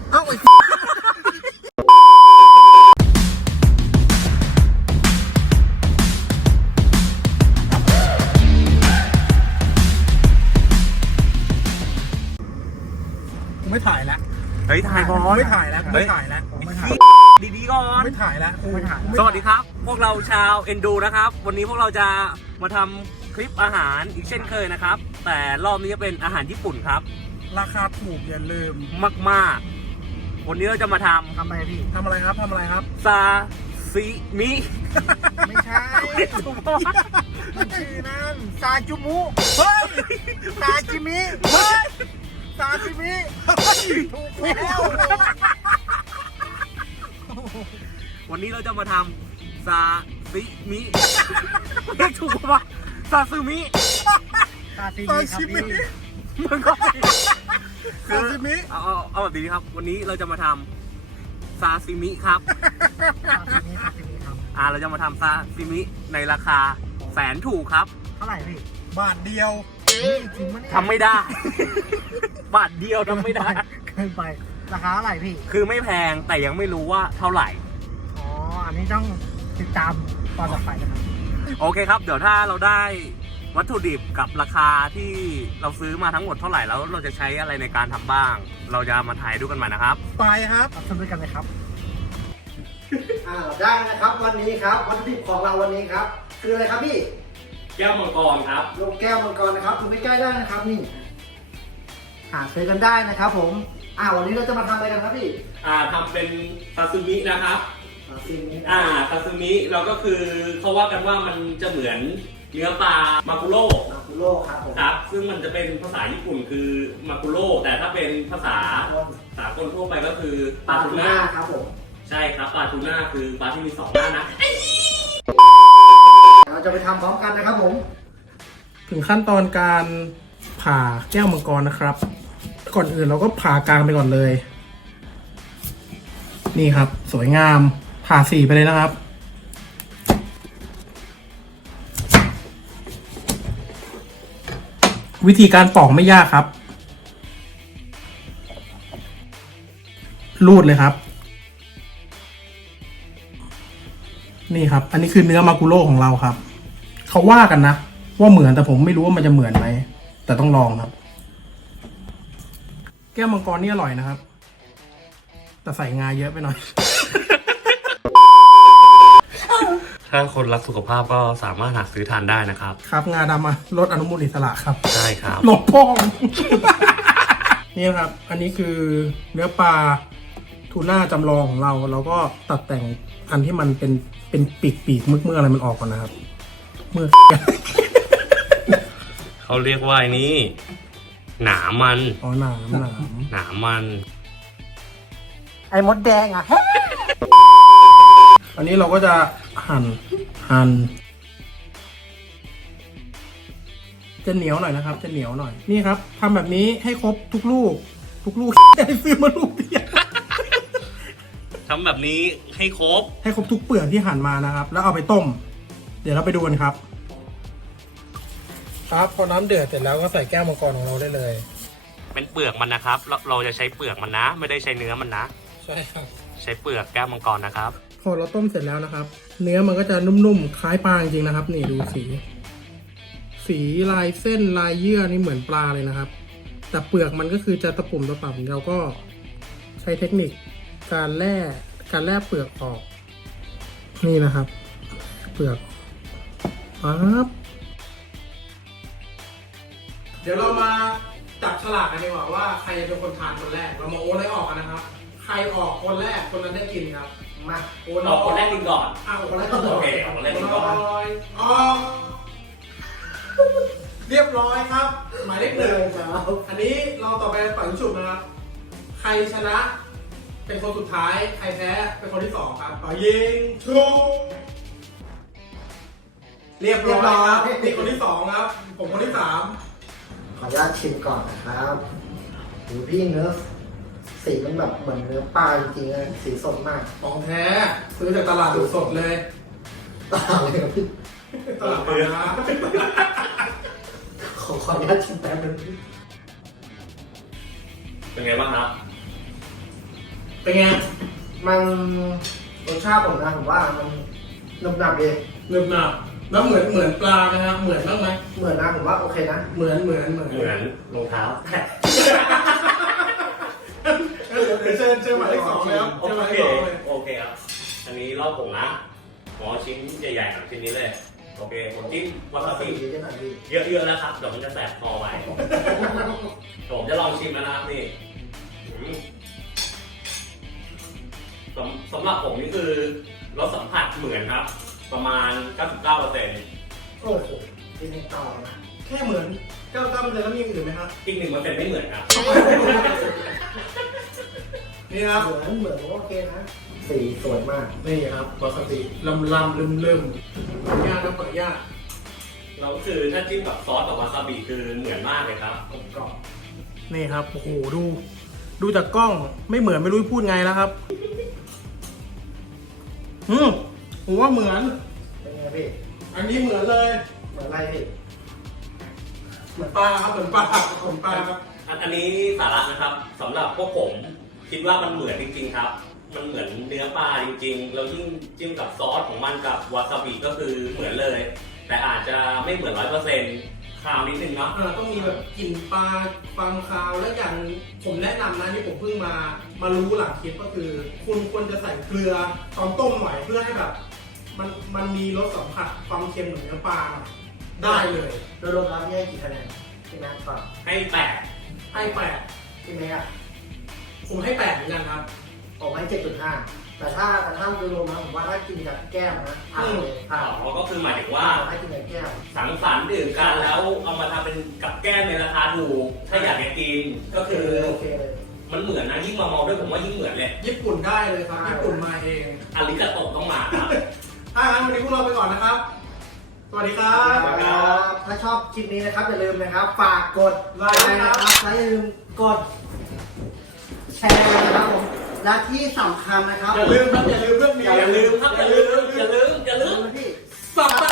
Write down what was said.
เอ้าไม่ถ่ายแล้วเฮ้ยถ่ายก่อนไม่ถ่ายแล้วไม่ถ่ายแล้วไม่ถ่ายดีๆก่อนไม่ถ่ายแล้วไม่ถ่ายสวัสดีครับพวกเราชาวเอ็นดูนะครับวันนี้พวกเราจะมาทำคลิปอาหารอีกเช่นเคยนะครับแต่รอบนี้จะเป็นอาหารญี่ปุ่นครับราคาถูกอย่าลืมมากๆวันนี้เราจะมาทำอะไรพี่ทำอะไรครับซาซิมิไม่ใช่มันชื่อนั่นซาจูมุเฮ้ยซาจิมิเฮ้ยซาจิมิถูกแล้ววันนี้เราจะมาทำซาซิมิไม่ถูกปะซาซึมิมึงก็ซาซิมิเอาแบบนี้ครับวันนี้เราจะมาทำซาซิมิครับเราจะมาทำซาซิมิในราคาแสนถูกครับเท่าไหร่พี่บาทเดียวทำไม่ได้บาทเดียวทำไม่ได้เกินไปราคาเท่าไหร่พี่คือไม่แพงแต่ยังไม่รู้ว่าเท่าไหร่อันนี้ต้องติดตามตอนต่อไปนะครับโอเคครับเดี๋ยวถ้าเราได้วัตถุดิบกับราคาที่เราซื้อมาทั้งหมดเท่าไหร่แล้วเราจะใช้อะไรในการทำบ้างเราจะมาถ่ายดูกันใหม่นะครับไปครับทำด้วยกันเลยครับได้นะครับวันนี้ครับวัตถุดิบของเราวันนี้ครับคืออะไรครับพี่แก้วมังกรครับลูกแก้วมังกรนะครับดูใกล้ๆได้นะครับนี่หาซื้อกันได้นะครับผมวันนี้เราจะมาทำอะไรกันครับพี่ทำเป็นซาซิมินะครับซาซิมิเราก็คือเขาว่ากันว่ามันจะเหมือนเนื้อปลามากุโร่ครับผมครับซึ่งมันจะเป็นภาษาญี่ปุ่นคือมากุโร่แต่ถ้าเป็นภาษาสากลทั่วไปก็คือปลาทูน่าครับผมใช่ครับปลาทูน่าคือปลาที่มี2 หน้านะเราจะไปทำพร้อมกันนะครับผมถึงขั้นตอนการผ่าแก้วมังกรนะครับก่อนอื่นเราก็ผ่ากลางไปก่อนเลยนี่ครับสวยงามผ่าสีไปเลยนะครับวิธีการปอกไม่ยากครับรูดเลยครับนี่ครับอันนี้คือเนื้อมากุโร่ของเราครับเขาว่ากันนะว่าเหมือนแต่ผมไม่รู้ว่ามันจะเหมือนไหมแต่ต้องลองครับแก้วมังกรนี่อร่อยนะครับแต่ใส่งาเยอะไปหน่อยถ้าคนรักสุขภาพก็สามารถหาซื้อทานได้นะครับครับงาดำลดอนุมูลอิสระครับใช่ครับลดพ่องนี่ครับอันนี้คือเนื้อปลาทูน่าจำลองของเราก็ตัดแต่งอันที่มันเป็นปีกมึกอะไรมันออกก่อนนะครับเมื่อเขาเรียกว่าไอ้นี้หนามันหนามมันไอ้มดแดงอันนี้เราก็จะหั่นจะเหนียวหน่อยนะครับจะเหนียวหน่อยนี่ครับทำแบบนี้ให้ครบทุกลูกให้ซื้อมาลูกเดียวทำแบบนี้ให้ครบทุกเปลือกที่หั่นมานะครับแล้วเอาไปต้มเดี๋ยวเราไปดูกันครับพอน้ำเดือดเสร็จแล้วก็ใส่แก้วมังกรของเราได้เลยเป็นเปลือกมันนะครับเราจะใช้เปลือกมันนะไม่ได้ใช้เนื้อมันนะใช่ครับใช้เปลือกแก้วมังกรนะครับพอเราต้มเสร็จแล้วนะครับเนื้อมันก็จะนุ่มๆคล้ายปลาจริงๆนะครับนี่ดูสีลายเส้นลายเยื่อนี่เหมือนปลาเลยนะครับแต่เปลือกมันก็คือจะตะปุ่มตะป่ำเราก็ใช้เทคนิคการแล่เปลือกออกนี่นะครับเปลือกปั๊บเดี๋ยวเรามาจับฉลากกันดีกว่าว่าใครจะเป็นคนทานคนแรกเรามาโอนให้ออกกันนะครับใครออกคนแรกคนนั้นได้กินครับมาโอนออกคนแรกกินก่อนคนแรกกินก่อนโอเคคนแรกกินก่อนออกเรียบร้อยครับหมายเลข 1อันนี้เราต่อไปฝั่งฉุบนะครับใครชนะเป็นคนสุดท้ายใครแพ้เป็นคนที่2ครับต่อยิงชุบเรียบร้อยครับนี่คนที่2ครับผมคนที่3ขออนุญาตชิมก่อนนะครับดูพี่เนื้อสีมันแบบเหมือนเนื้อปลาจริงๆสีสดมากของแท้ซื้อจากตลาดสดเลยตลาดเลยครับพี่ตลาดปลาขออนุญาตชิมแป๊บนึงเป็นไงบ้างครับเป็นไงมันรสชาติผมนะผมว่ามันหนึบหนับเองหนึบหนับแล้วเหมือนปลาไหมครับเหมือนบ้างไหมเหมือนนะผมว่าโอเคนะเหมือนเหมือนรองเท้าเดี๋ยวเจอหมายเลข 2แล้วโอเจอหมายเคเลข 2เลยโอเคครับ อันนี้รอบผมนะอ๋อชิ้นใหญ่ๆแบบชิ้นนี้เลย โอเค ผมจิ้มวาซาบิดีกันหน่อยดีเยอะๆแล้วครับ เดี๋ยวมันจะแสบคอไว้ ผมจะลองชิมแล้วนะครับนี่อืมสำหรับผมนี่คือรสสัมผัสเหมือนครับ ประมาณ 99% โอ้โหกินให้ต่อนะแค่เหมือนเจ้าตั้มเลยแล้วมีอื่นไหมครับอีก1%ไม่เหมือนครับนี่ครับเหมือนโอเคนะสีสวยมากนี่ครับวาซาบิลำลืมขออนุญาตครับขออนุญาตเราก็คือถ้าจิ้มกับซอสกับวาซาบิคือเหมือนมากเลยครับกรอบนี่ครับโอ้โหดูจากกล้องไม่เหมือนไม่รู้จะพูดไงแล้วครับผมว่าเหมือนเป็นไงพี่อันนี้เหมือนเลยเหมือนอะไรพี่เหมือนปลาครับเหมือนปลาครับอันนี้สาระนะครับสำหรับพวกผมคิดว่ามันเหมือนจริงๆครับ มันเหมือนเนื้อปลาจริงๆแล้วยิ่งจิ้มกับซอสของมันกับวาซาบิก็คือเหมือนเลย แต่อาจจะไม่เหมือน100%คราวนิดนึงเนาะต้องมีแบบกลิ่นปลาความคาวและอย่างผมแนะนำนะที่ผมเพิ่งมารู้หลังคลิปก็คือ คุณควรจะใส่เกลือตอนต้มหน่อยเพื่อให้แบบ มันมีรสสัมผัสความเค็มเหมือนเนื้อปลาหน่อยได้เลยโดยรวมแล้วพี่ให้กี่คะแนนพี่แม็กก่อนให้แตกให้แปดพี่แม็กอะผมให้8เหมือนกันครับผมให้7.5แต่ถ้าโดยรวมนะผมว่าถ้ากินกับแก้มนะผ่านเลยผ่านอ๋อก็คือหมายถึงว่าให้กินกับแก้มสังสรรค์ดื่มกันแล้วเอามาทำเป็นกับแก้มในราคาถูกถ้าอยากจะกินก็คือโอเคเลยมันเหมือนนะยิ่งมาเมาด้วยผมว่ายิ่งเหมือนเลยญี่ปุ่นได้เลยครับญี่ปุ่นมาเองอาริกาโตะต้องมาครับถ้างั้นวันนี้พวกเราไปก่อนนะครับ สวัสดีครับถ้าชอบคลิปนี้นะครับอย่าลืมนะครับ ฝากกดไลค์นะครับและอย่าลืมกดแชร์นะครับผมและที่สำคัญนะครับอย่าลืมครับอย่าลืมเรื่องนี้อย่าลืมครับอย่าลืมที่สับ